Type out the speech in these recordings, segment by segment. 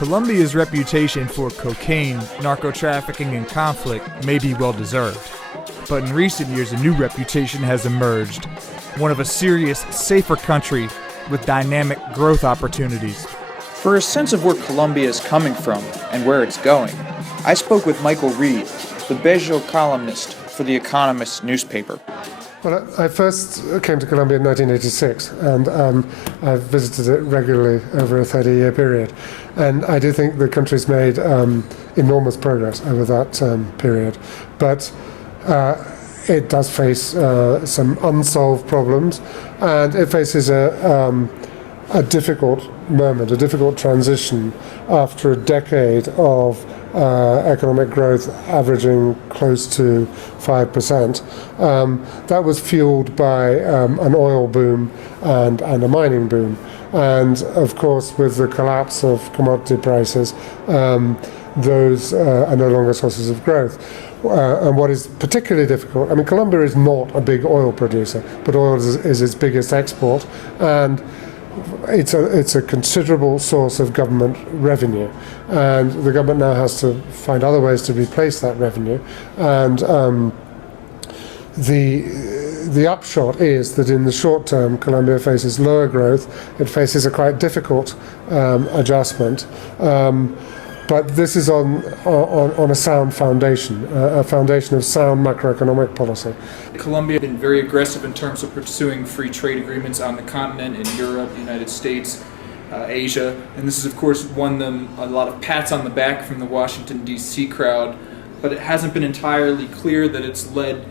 Colombia's reputation for cocaine, narco-trafficking, and conflict may be well-deserved. But in recent years, a new reputation has emerged, one of a serious, safer country with dynamic growth opportunities. For a sense of where Colombia is coming from and where it's going, I spoke with Michael Reid, the Bello columnist for the Economist newspaper. Well, I first came to Colombia in 1986, and I've visited it regularly over a 30-year period. And I do think the country's made enormous progress over that period. But it does face some unsolved problems, and it faces a difficult moment, a difficult transition after a decade of economic growth averaging close to 5%. That was fueled by an oil boom and a mining boom. And of course, with the collapse of commodity prices, those are no longer sources of growth. And what is particularly difficult, I mean, Colombia is not a big oil producer, but oil is its biggest export, and it's a considerable source of government revenue, and the government now has to find other ways to replace that revenue. And the upshot is that in the short term, Colombia faces lower growth. It faces a quite difficult adjustment. But this is on a sound foundation, a foundation of sound macroeconomic policy. Colombia has been very aggressive in terms of pursuing free trade agreements on the continent, in Europe, the United States, Asia. And this has, of course, won them a lot of pats on the back from the Washington, D.C. crowd. But it hasn't been entirely clear that it's led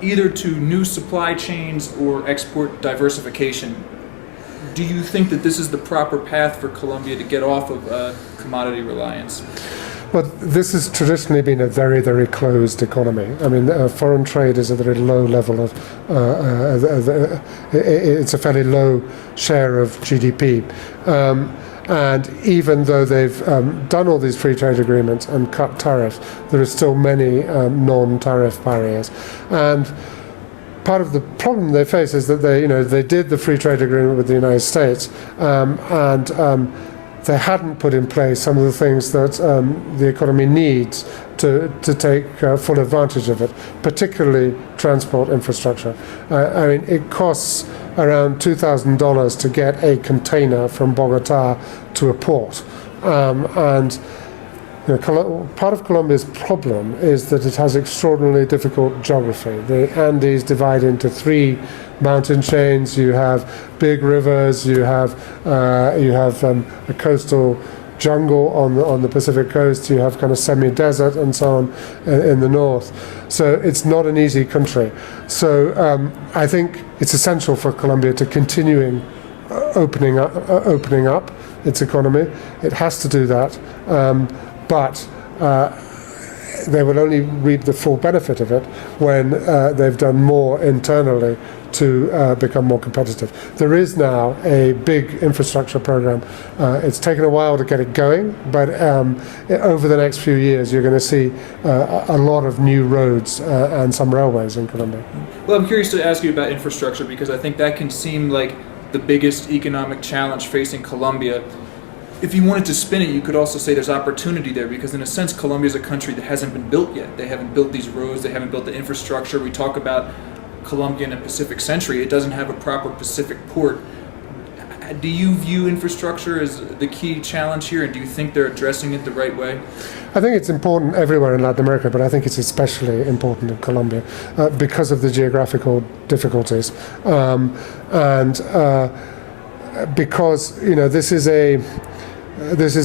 either to new supply chains or export diversification. Do you think that this is the proper path for Colombia to get off of commodity reliance? Well, this has traditionally been a very, very closed economy. I mean, foreign trade is a very low level of, it's a fairly low share of GDP. And even though they've done all these free trade agreements and cut tariffs, there are still many non-tariff barriers. And part of the problem they face is that they did the free trade agreement with the United States, and they hadn't put in place some of the things that the economy needs to take full advantage of it, particularly transport infrastructure. I mean, it costs around $2,000 to get a container from Bogota to a port, and part of Colombia's problem is that it has extraordinarily difficult geography. The Andes divide into three mountain chains. You have big rivers. You have a coastal jungle on the Pacific coast. You have kind of semi-desert and so on in the north. So it's not an easy country. So I think it's essential for Colombia to continuing opening up its economy. It has to do that. But they will only reap the full benefit of it when they've done more internally to become more competitive. There is now a big infrastructure program. It's taken a while to get it going, but over the next few years you're going to see a lot of new roads and some railways in Colombia. Well, I'm curious to ask you about infrastructure, because I think that can seem like the biggest economic challenge facing Colombia. If you wanted to spin it, you could also say there's opportunity there, because in a sense, Colombia is a country that hasn't been built yet. They haven't built these roads, they haven't built the infrastructure. We talk about Colombia in a Pacific century. It doesn't have a proper Pacific port. Do you view infrastructure as the key challenge here, and do you think they're addressing it the right way? I think it's important everywhere in Latin America, but I think it's especially important in Colombia because of the geographical difficulties. And because, this is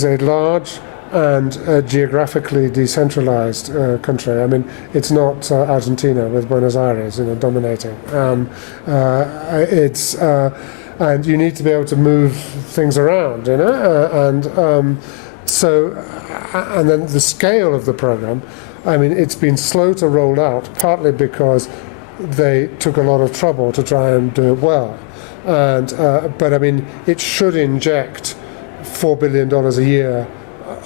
a large and geographically decentralized country. I mean, it's not Argentina with Buenos Aires, dominating. And you need to be able to move things around, and then the scale of the program. I mean, it's been slow to roll out, partly because they took a lot of trouble to try and do it well. But I mean, it should inject $4 billion a year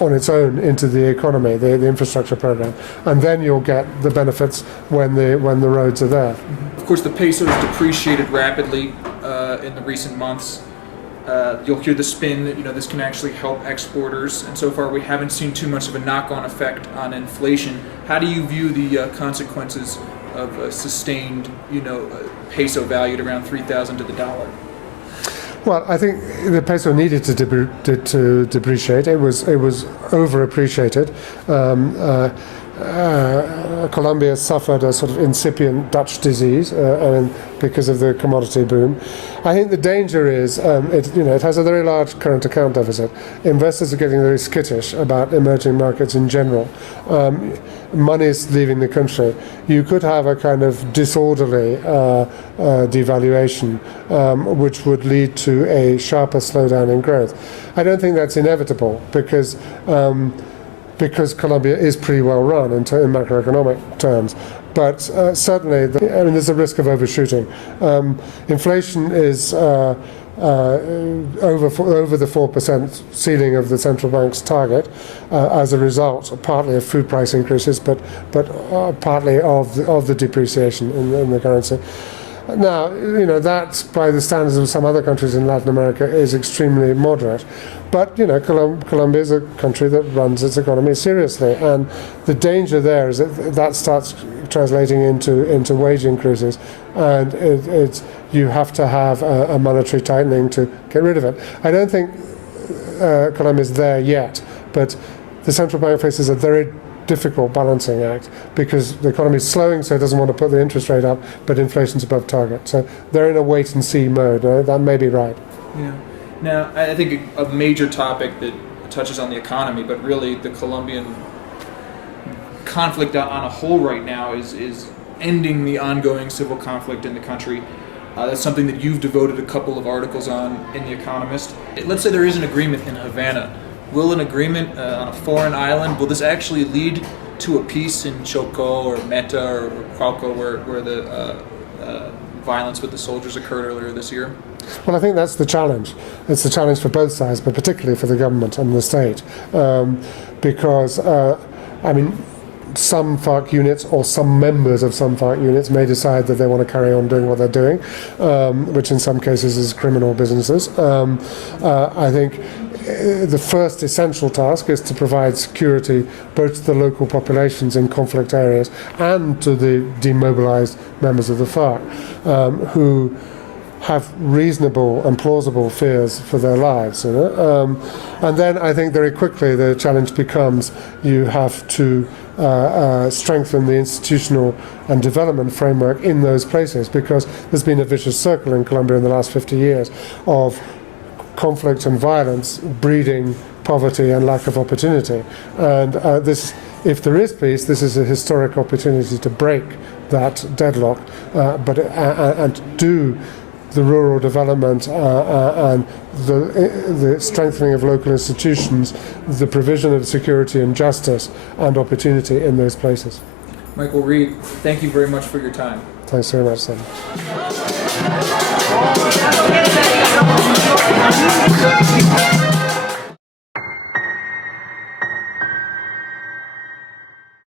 on its own into the economy, the infrastructure program, and then you'll get the benefits when the roads are there. Of course, the peso has depreciated rapidly in the recent months. You'll hear the spin that this can actually help exporters, and so far we haven't seen too much of a knock-on effect on inflation. How do you view the consequences of a sustained, peso valued around 3,000 to the dollar? Well, I think the peso needed to depreciate. It was overappreciated. Colombia suffered a sort of incipient Dutch disease, because of the commodity boom. I think the danger is it has a very large current account deficit. Investors are getting very skittish about emerging markets in general. Money is leaving the country. You could have a kind of disorderly devaluation, which would lead to a sharper slowdown in growth. I don't think that's inevitable because Colombia is pretty well run in macroeconomic terms. But certainly, there's a risk of overshooting. Inflation is over the 4% ceiling of the central bank's target as a result, partly of food price increases, but partly of the depreciation in the currency. Now, that, by the standards of some other countries in Latin America, is extremely moderate. But, Colombia is a country that runs its economy seriously. And the danger there is that starts translating into wage increases. And you have to have a monetary tightening to get rid of it. I don't think Colombia is there yet. But the central bank faces a very difficult balancing act because the economy is slowing, so it doesn't want to put the interest rate up, but inflation's above target. So they're in a wait-and-see mode. That may be right. Yeah. Now, I think a major topic that touches on the economy, but really the Colombian conflict on a whole right now is ending the ongoing civil conflict in the country. That's something that you've devoted a couple of articles on in The Economist. Let's say there is an agreement in Havana. Will an agreement on a foreign island, will this actually lead to a peace in Chocó or Meta or Cauca where the violence with the soldiers occurred earlier this year? Well, I think that's the challenge. It's the challenge for both sides, but particularly for the government and the state. Because, some FARC units or some members of some FARC units may decide that they want to carry on doing what they're doing, which in some cases is criminal businesses. I think the first essential task is to provide security both to the local populations in conflict areas and to the demobilized members of the FARC who have reasonable and plausible fears for their lives. And then I think very quickly the challenge becomes you have to strengthen the institutional and development framework in those places, because there's been a vicious circle in Colombia in the last 50 years of conflict and violence breeding poverty and lack of opportunity. And if there is peace, this is a historic opportunity to break that deadlock, and do the rural development and the strengthening of local institutions, the provision of security and justice and opportunity in those places. Michael Reid, thank you very much for your time. Thanks very much, Sam.